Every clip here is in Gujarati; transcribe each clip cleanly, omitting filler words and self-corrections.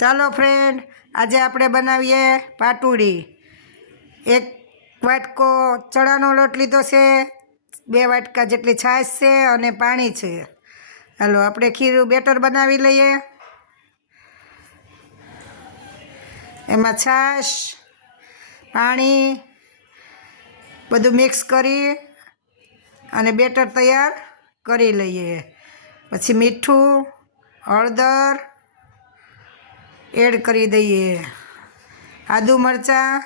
ચાલો ફ્રેન્ડ, આજે આપણે બનાવીએ પાટુડી। 1 વાટકો ચણાનો લોટ લીધો છે, 2 વાટકા જેટલી છાશ છે અને પાણી છે। હાલો આપણે ખીરું બેટર બનાવી લઈએ। એમાં છાશ, પાણી બધું મિક્સ કરી અને બેટર તૈયાર કરી લઈએ। પછી મીઠું, હળદર એડ કરી દઈએ, આદુ મરચાં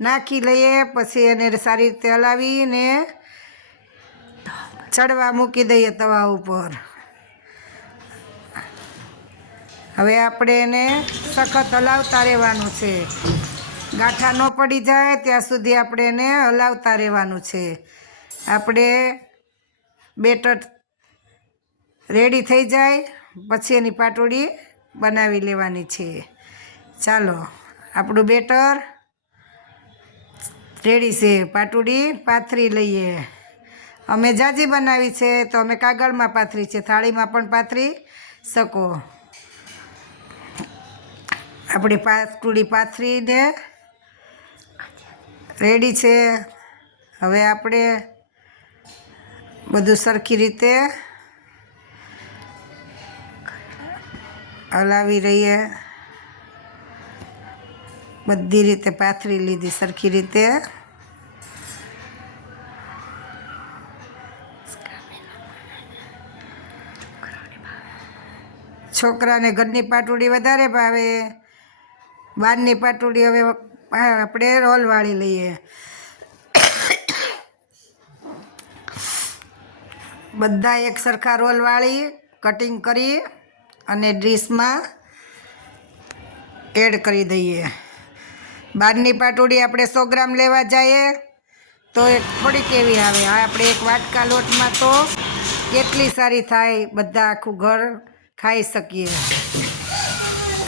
નાખી લઈએ। પછી એને સારી રીતે હલાવીને ચડવા મૂકી દઈએ તવા ઉપર। હવે આપણે એને સખત હલાવતા રહેવાનું છે, ગાંઠા ન પડી જાય ત્યાં સુધી આપણે એને હલાવતા રહેવાનું છે। આપણે બેટર રેડી થઈ જાય પછી એની પાટોડી બનાવી લેવાની છે। ચાલો આપણું બેટર રેડી છે, પાટોડી પાથરી લઈએ। અમે જાજી બનાવી છે તો અમે કાગળમાં પાથરી છે, થાળીમાં પણ પાથરી શકો। આપણી પાટોડી પાથરીને રેડી છે। હવે આપણે બધું સરખી રીતે હલાવી રહીએ, બધી રીતે પાથરી લીધી સરખી રીતે। છોકરાને ઘરની પાટોડી વધારે ભાવે, બહારની પાટોડી હવે આપણે રોલ વાળી લઈએ। બધા એક સરખા રોલ વાળી કટિંગ કરી અને ડીશમાં એડ કરી દઈએ। બહારની પાટોડી આપણે 100 ગ્રામ લેવા જઈએ તો થોડીક એવી આવે, આપણે 1 વાટકા લોટમાં તો કેટલી સારી થાય, બધા આખું ઘર ખાઈ શકીએ।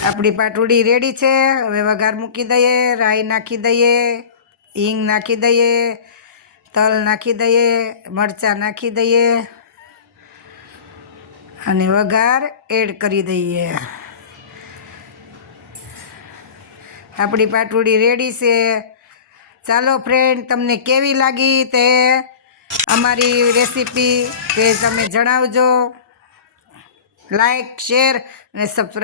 આપણી પાટોડી રેડી છે। હવે વઘાર મૂકી દઈએ, રાઈ નાખી દઈએ, હિંગ નાખી દઈએ, તલ નાખી દઈએ, મરચાં નાખી દઈએ અને વઘાર એડ કરી દઈએ। આપણી પાટોડી રેડી છે। ચાલો ફ્રેન્ડ, તમને કેવી લાગી તે અમારી રેસીપી તે તમે જણાવજો। લાઈક, શેર અને સબસ્ક્રાઈબ